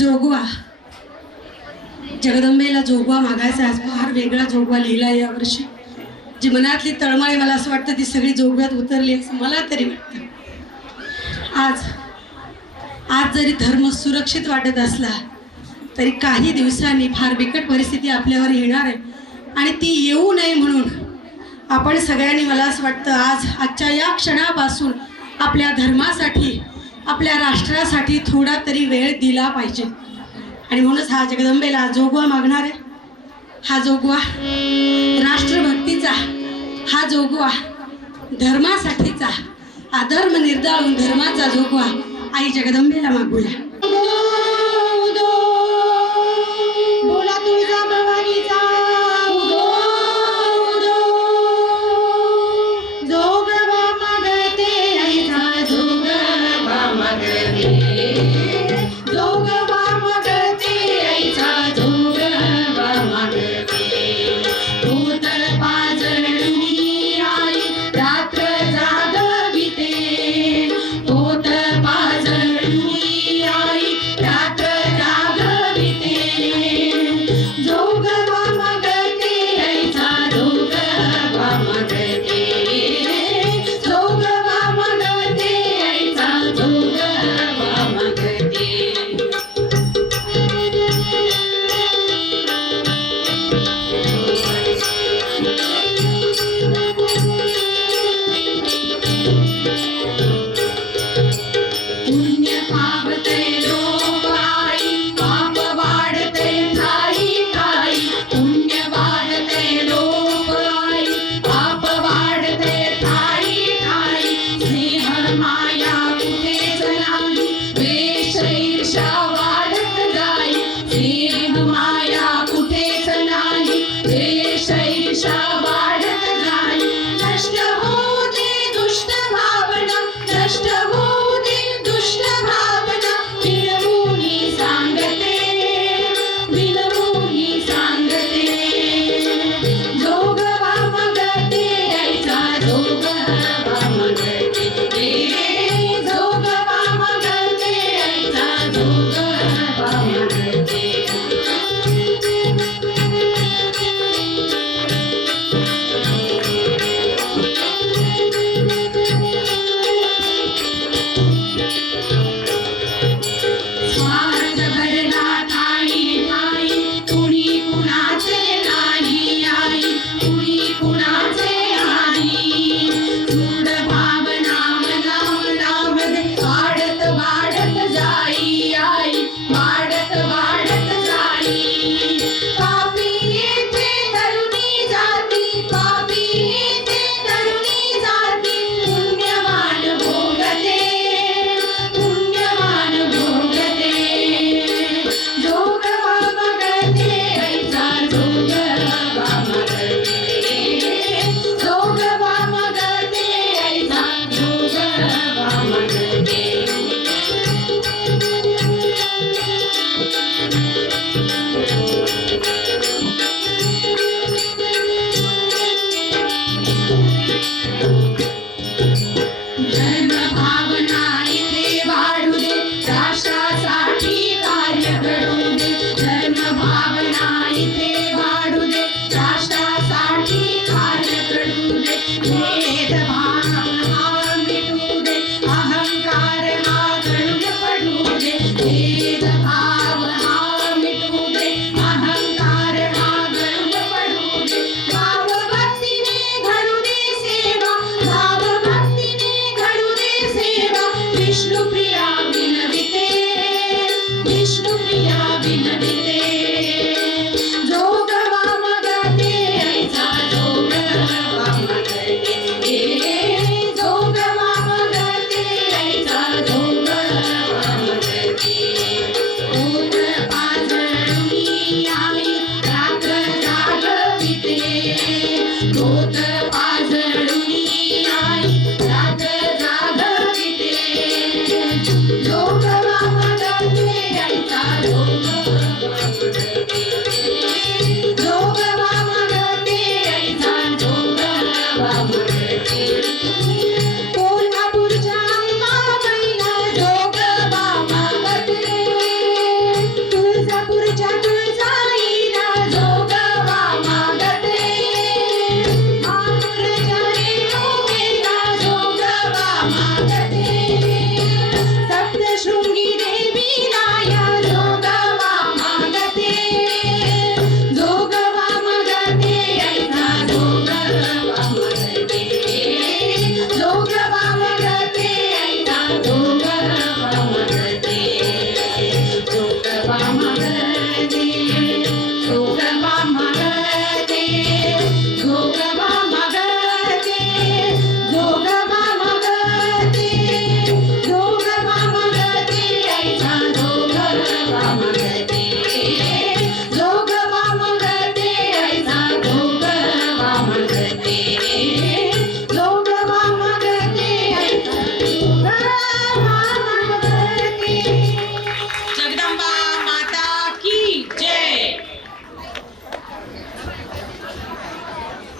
जोगवा जगदंबेला जोगवा मागायचा. आज फार वेगळा जोगवा लिहिला आहे यावर्षी. जी मनातली तळमळ मला असं वाटतं ती सगळी जोगव्यात उतरली असं मला तरी वाटतं. आज जरी धर्म सुरक्षित वाटत असला तरी काही दिवसांनी फार बिकट परिस्थिती आपल्यावर येणार आहे आणि ती येऊ नये म्हणून आपण सगळ्यांनी मला असं वाटतं आजच्या या क्षणापासून आपल्या धर्मासाठी आपल्या राष्ट्रासाठी थोडा तरी वेळ दिला पाहिजे. आणि म्हणूनच हा जगदंबेला जोगवा मागणार आहे. हा जोगवा राष्ट्रभक्तीचा, हा जोगवा धर्मासाठीचा, अधर्म निर्दाळून धर्माचा जोगवा आई जगदंबेला मागूया.